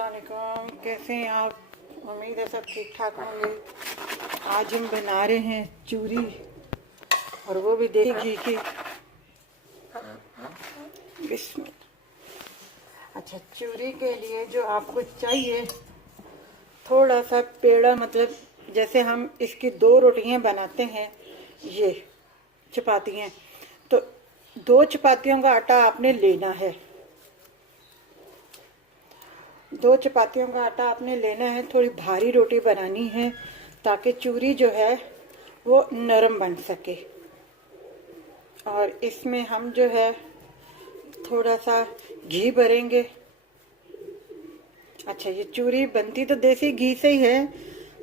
अस्सलामुअलैकुम, कैसे हैं आप? उम्मीद है सब ठीक ठाक होंगे। आज हम बना रहे हैं चूरी, और वो भी देसी घी की। बिस्मिल्लाह। अच्छा, चूरी के लिए जो आपको चाहिए, थोड़ा सा पेड़ा, मतलब जैसे हम इसकी 2 रोटियां बनाते हैं, ये चपातियाँ, तो 2 चपातियों का आटा आपने लेना है। 2 चपातियों का आटा आपने लेना है। थोड़ी भारी रोटी बनानी है ताकि चूरी जो है वो नरम बन सके। और इसमें हम जो है थोड़ा सा घी भरेंगे। अच्छा, ये चूरी बनती तो देसी घी से ही है,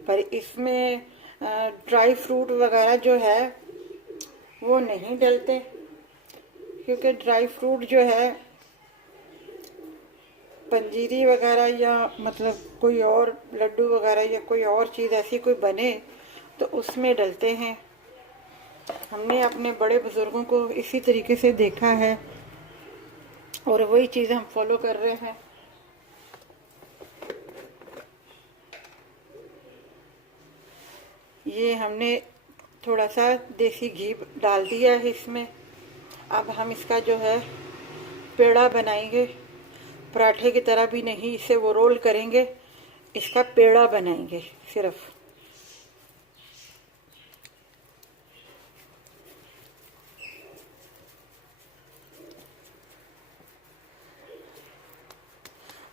पर इसमें ड्राई फ्रूट वगैरह जो है वो नहीं डलते, क्योंकि ड्राई फ्रूट जो है पंजीरी वगैरह या मतलब कोई और लड्डू वगैरह या कोई और चीज़ ऐसी कोई बने तो उसमें डलते हैं। हमने अपने बड़े बुजुर्गों को इसी तरीके से देखा है और वही चीज़ हम फॉलो कर रहे हैं। ये हमने थोड़ा सा देसी घी डाल दिया है इसमें। अब हम इसका जो है पेड़ा बनाएंगे। पराठे की तरह भी नहीं, इसे वो रोल करेंगे, इसका पेड़ा बनाएंगे सिर्फ।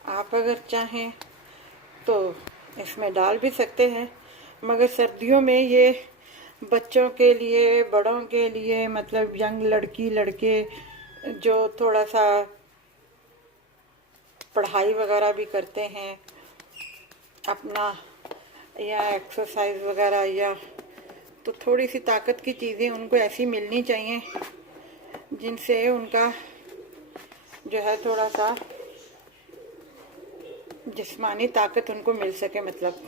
आप अगर चाहें तो इसमें डाल भी सकते हैं, मगर सर्दियों में ये बच्चों के लिए, बड़ों के लिए, मतलब यंग लड़की लड़के जो थोड़ा सा पढ़ाई वगैरह भी करते हैं अपना, या एक्सरसाइज वगैरह, या तो थोड़ी सी ताकत की चीज़ें उनको ऐसी मिलनी चाहिए जिनसे उनका जो है थोड़ा सा जिस्मानी ताकत उनको मिल सके, मतलब।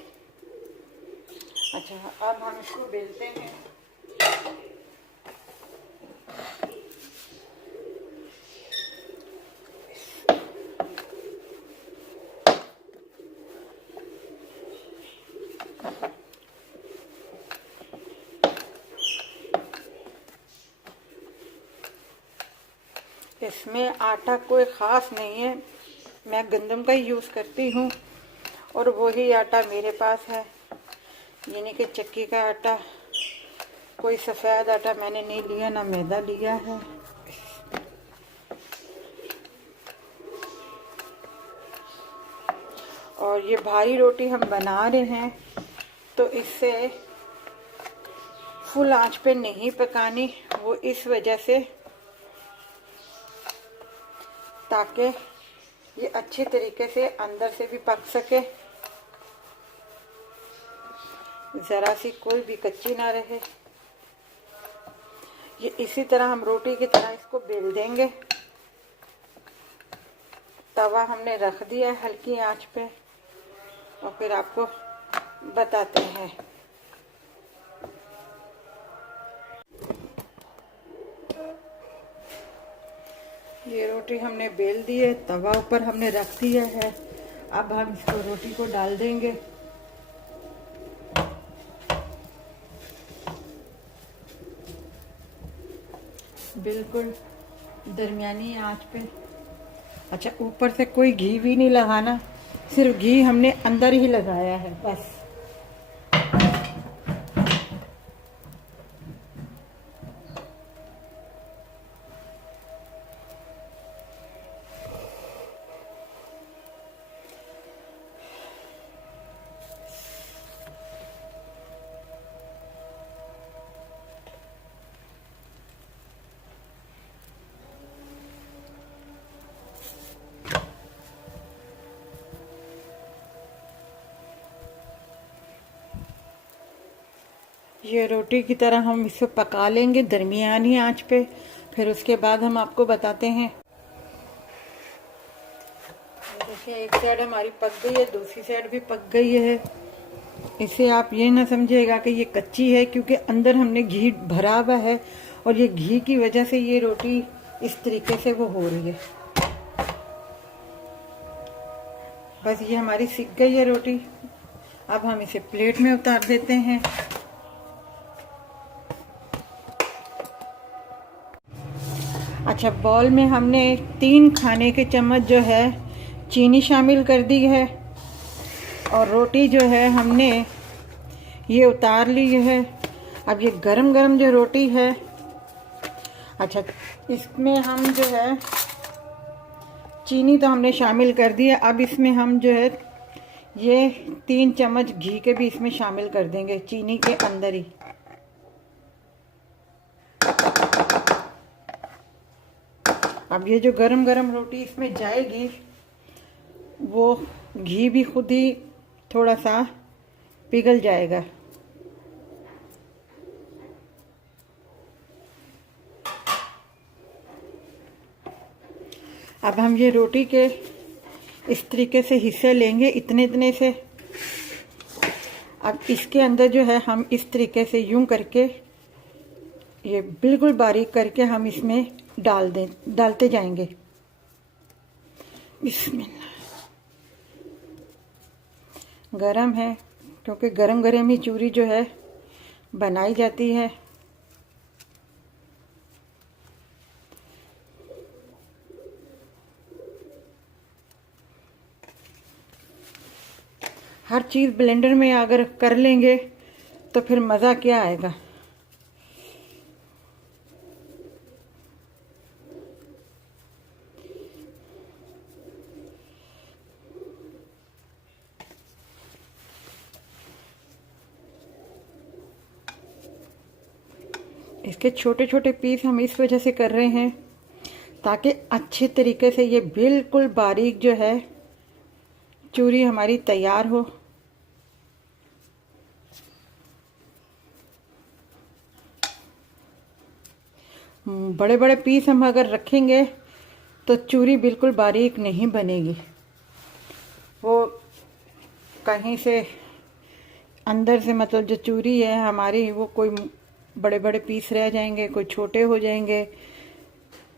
अच्छा, अब हम इसको बेलते हैं। इसमें आटा कोई ख़ास नहीं है, मैं गंदम का ही यूज़ करती हूँ और वही आटा मेरे पास है, यानी कि चक्की का आटा। कोई सफ़ेद आटा मैंने नहीं लिया, ना मैदा लिया है। और ये भारी रोटी हम बना रहे हैं तो इससे फुल आंच पे नहीं पकानी, वो इस वजह से ताकि ये अच्छे तरीके से अंदर से भी पक सके, ज़रा सी कोई भी कच्ची ना रहे। ये इसी तरह हम रोटी की तरह इसको बेल देंगे। तवा हमने रख दिया है हल्की आंच पे, और फिर आपको बताते हैं। ये रोटी हमने बेल दी है, तवा ऊपर हमने रख दिया है। अब हम इसको रोटी को डाल देंगे। बिल्कुल दरमियानी आंच पे। अच्छा, ऊपर से कोई घी भी नहीं लगाना, सिर्फ घी हमने अंदर ही लगाया है बस। ये रोटी की तरह हम इसे पका लेंगे दरमियानी आंच पे, फिर उसके बाद हम आपको बताते हैं। देखिए, एक साइड हमारी पक गई है, दूसरी साइड भी पक गई है। इसे आप ये ना समझिएगा कि ये कच्ची है, क्योंकि अंदर हमने घी भरा हुआ है और ये घी की वजह से ये रोटी इस तरीके से वो हो रही है। बस ये हमारी सिक गई है रोटी। अब हम इसे प्लेट में उतार देते हैं। अच्छा, बॉल में हमने 3 खाने के चम्मच जो है चीनी शामिल कर दी है और रोटी जो है हमने ये उतार ली है। अब ये गरम गरम जो रोटी है, अच्छा इसमें हम जो है चीनी तो हमने शामिल कर दी है। अब इसमें हम जो है ये 3 चम्मच घी के भी इसमें शामिल कर देंगे चीनी के अंदर ही। अब ये जो गरम गरम रोटी इसमें जाएगी, वो घी भी खुद ही थोड़ा सा पिघल जाएगा। अब हम ये रोटी के इस तरीके से हिस्से लेंगे, इतने इतने से। अब इसके अंदर जो है हम इस तरीके से यूं करके ये बिल्कुल बारीक करके हम इसमें डालते जाएंगे। बिस्मिल्लाह। गरम है, क्योंकि गरम गरम ही चूरी जो है बनाई जाती है। हर चीज़ ब्लेंडर में अगर कर लेंगे तो फिर मज़ा क्या आएगा। इसके छोटे छोटे पीस हम इस वजह से कर रहे हैं ताकि अच्छे तरीके से ये बिल्कुल बारीक जो है चूरी हमारी तैयार हो। बड़े बड़े पीस हम अगर रखेंगे तो चूरी बिल्कुल बारीक नहीं बनेगी, वो कहीं से अंदर से मतलब जो चूरी है हमारी वो कोई बड़े बड़े पीस रह जाएंगे, कोई छोटे हो जाएंगे,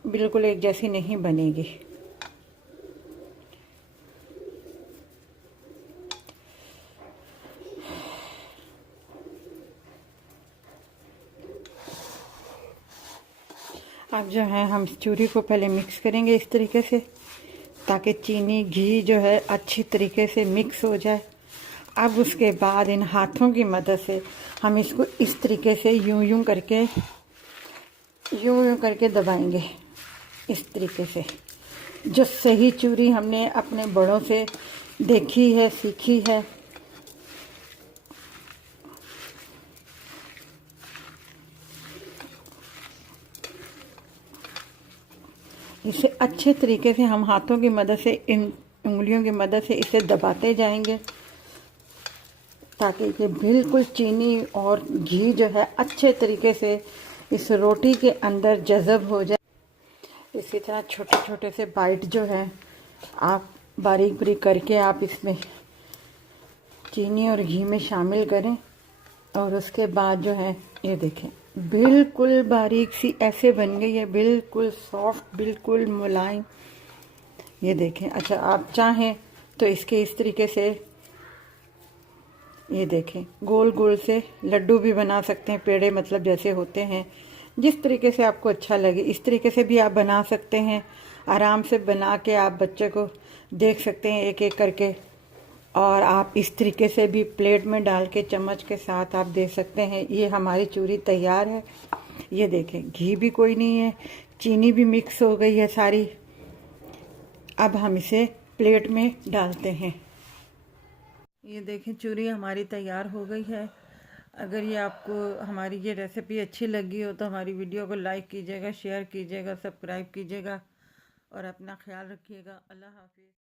बिल्कुल एक जैसी नहीं बनेगी। अब जो है हम चूरी को पहले मिक्स करेंगे इस तरीके से ताकि चीनी घी जो है अच्छी तरीके से मिक्स हो जाए। अब उसके बाद इन हाथों की मदद से हम इसको इस तरीके से यूं यूं करके दबाएंगे इस तरीके से। जो सही चूरी हमने अपने बड़ों से देखी है, सीखी है। इसे अच्छे तरीके से हम हाथों की मदद से, इन उंगलियों की मदद से इसे दबाते जाएंगे ताकि ये बिल्कुल चीनी और घी जो है अच्छे तरीके से इस रोटी के अंदर जज़ब हो जाए। इसी तरह छोटे छोटे से बाइट जो है आप बारीक बारीक करके आप इसमें चीनी और घी में शामिल करें और उसके बाद जो है ये देखें बिल्कुल बारीक सी ऐसे बन गई है, बिल्कुल सॉफ्ट, बिल्कुल मुलायम। ये देखें। अच्छा, आप चाहें तो इसके इस तरीके से ये देखें गोल गोल से लड्डू भी बना सकते हैं, पेड़े मतलब जैसे होते हैं, जिस तरीके से आपको अच्छा लगे इस तरीके से भी आप बना सकते हैं। आराम से बना के आप बच्चे को देख सकते हैं एक एक करके, और आप इस तरीके से भी प्लेट में डाल के चम्मच के साथ आप दे सकते हैं। ये हमारी चूरी तैयार है। ये देखें घी भी कोई नहीं है, चीनी भी मिक्स हो गई है सारी। अब हम इसे प्लेट में डालते हैं। ये देखें चूरी हमारी तैयार हो गई है। अगर ये आपको हमारी ये रेसिपी अच्छी लगी हो तो हमारी वीडियो को लाइक कीजिएगा, शेयर कीजिएगा, सब्सक्राइब कीजिएगा और अपना ख्याल रखिएगा। अल्लाह हाफिज़।